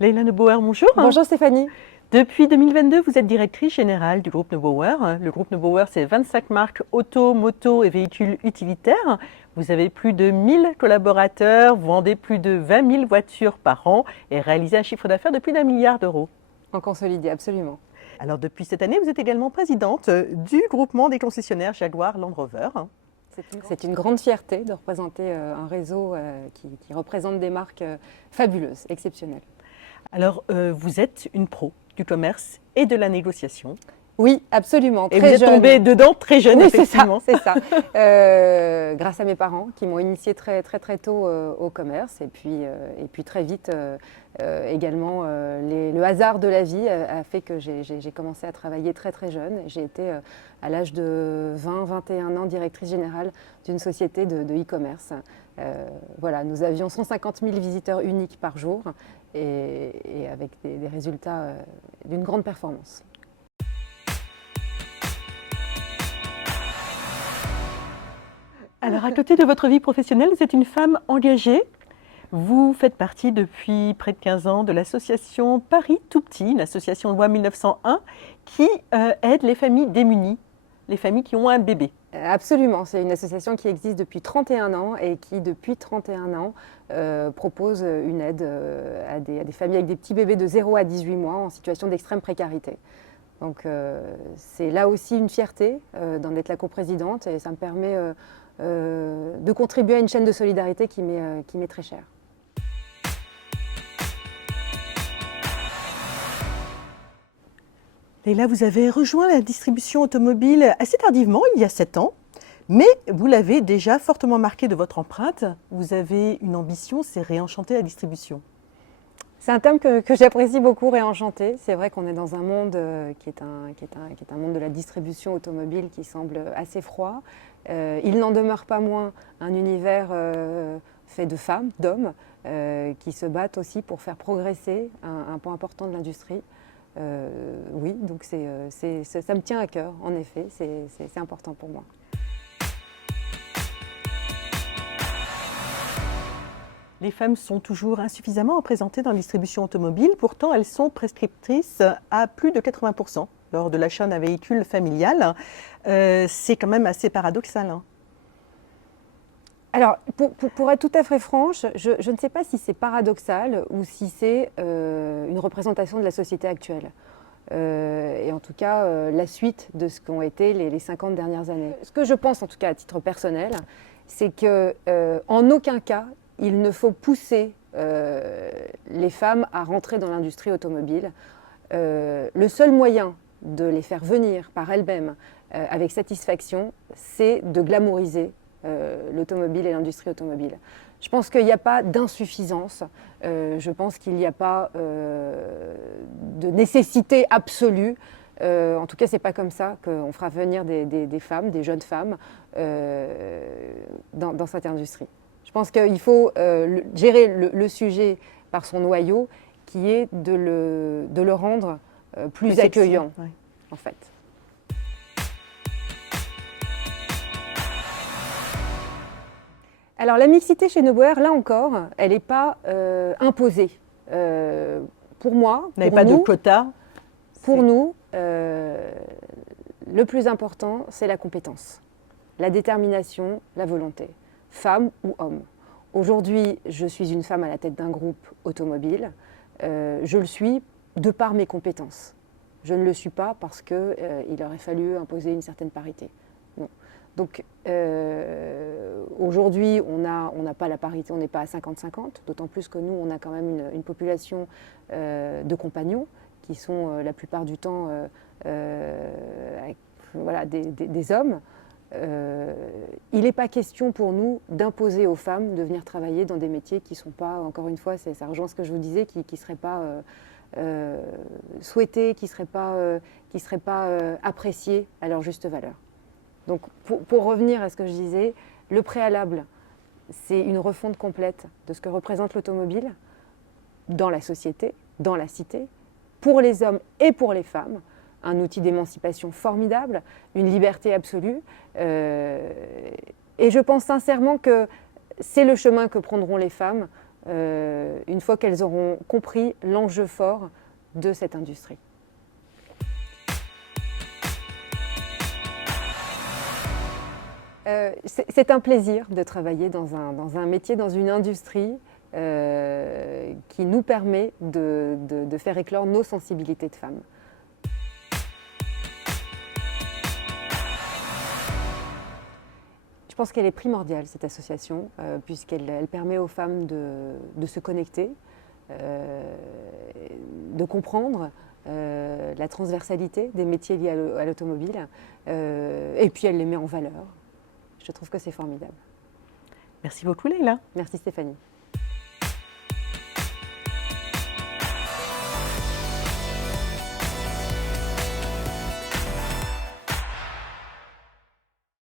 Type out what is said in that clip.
Leïla Neubauer, bonjour. Bonjour Stéphanie. Depuis 2022, vous êtes directrice générale du groupe Neubauer. Le groupe Neubauer, c'est 25 marques auto, moto et véhicules utilitaires. Vous avez plus de 1000 collaborateurs, vous vendez plus de 20 000 voitures par an et réalisez un chiffre d'affaires de plus d'1 milliard d'euros. En consolidé, absolument. Alors depuis cette année, vous êtes également présidente du groupement des concessionnaires Jaguar Land Rover. C'est une grande fierté de représenter un réseau qui représente des marques fabuleuses, exceptionnelles. Alors vous êtes une pro du commerce et de la négociation. Oui, absolument. Et très vous êtes jeune. tombée dedans très jeune, Oui, effectivement. c'est ça. Grâce à mes parents qui m'ont initiée très tôt au commerce. Et puis très vite, également, le hasard de la vie a fait que j'ai commencé à travailler très jeune. J'ai été, à l'âge de 20-21 ans, directrice générale d'une société de e-commerce. Voilà, nous avions 150 000 visiteurs uniques par jour et avec des résultats d'une grande performance. Alors, à côté de votre vie professionnelle, vous êtes une femme engagée. Vous faites partie depuis près de 15 ans de l'association Paris Tout Petit, une association loi 1901 qui aide les familles démunies, les familles qui ont un bébé. Absolument, c'est une association qui existe depuis 31 ans et qui, depuis 31 ans, propose une aide à des familles avec des petits bébés de 0 à 18 mois en situation d'extrême précarité. Donc c'est là aussi une fierté d'en être la coprésidente et ça me permet de contribuer à une chaîne de solidarité qui m'est très chère. Et là, vous avez rejoint la distribution automobile assez tardivement, il y a 7 ans, mais vous l'avez déjà fortement marqué de votre empreinte. Vous avez une ambition, c'est réenchanter la distribution. C'est un terme que j'apprécie beaucoup, réenchanter. C'est vrai qu'on est dans un monde qui est un monde de la distribution automobile qui semble assez froid. Il n'en demeure pas moins un univers fait de femmes, d'hommes, qui se battent aussi pour faire progresser un point important de l'industrie. Oui, donc ça me tient à cœur, en effet, c'est important pour moi. Les femmes sont toujours insuffisamment représentées dans la distribution automobile, pourtant elles sont prescriptrices à plus de 80% lors de l'achat d'un véhicule familial. C'est quand même assez paradoxal. Hein. Alors, pour être tout à fait franche, je ne sais pas si c'est paradoxal ou si c'est une représentation de la société actuelle. Et en tout cas, la suite de ce qu'ont été les 50 dernières années. Ce que je pense, en tout cas à titre personnel, c'est qu'en aucun cas, il ne faut pousser les femmes à rentrer dans l'industrie automobile. Le seul moyen de les faire venir par elles-mêmes avec satisfaction, c'est de glamouriser l'automobile et l'industrie automobile. Je pense qu'il n'y a pas d'insuffisance, je pense qu'il n'y a pas de nécessité absolue. En tout cas, ce n'est pas comme ça qu'on fera venir des femmes, des jeunes femmes, dans cette industrie. Je pense qu'il faut gérer le sujet par son noyau, qui est de le rendre plus accueillant, ouais. En fait. Alors la mixité chez Neubauer, là encore, elle n'est pas imposée. Pour moi, Vous n'avez pas de quota? Pour nous, le plus important, c'est la compétence, la détermination, la volonté, femme ou homme. Aujourd'hui, je suis une femme à la tête d'un groupe automobile. Je le suis de par mes compétences. Je ne le suis pas parce qu'il aurait fallu imposer une certaine parité. Non. Donc aujourd'hui, on n'a pas la parité, on n'est pas à 50-50, d'autant plus que nous, on a quand même une population de compagnons qui sont la plupart du temps voilà, des hommes. Il n'est pas question pour nous d'imposer aux femmes de venir travailler dans des métiers qui ne sont pas, encore une fois, ça rejoint ce que je vous disais, qui ne seraient pas souhaités, qui ne seraient pas appréciés à leur juste valeur. Donc pour revenir à ce que je disais, le préalable, c'est une refonte complète de ce que représente l'automobile dans la société, dans la cité, pour les hommes et pour les femmes. Un outil d'émancipation formidable, une liberté absolue. Et je pense sincèrement que c'est le chemin que prendront les femmes une fois qu'elles auront compris l'enjeu fort de cette industrie. C'est un plaisir de travailler dans un métier, dans une industrie qui nous permet de faire éclore nos sensibilités de femmes. Je pense qu'elle est primordiale, cette association, puisqu'elle permet aux femmes de se connecter, de comprendre la transversalité des métiers liés à l'automobile, et puis elle les met en valeur. Je trouve que c'est formidable. Merci beaucoup, Leïla. Merci Stéphanie.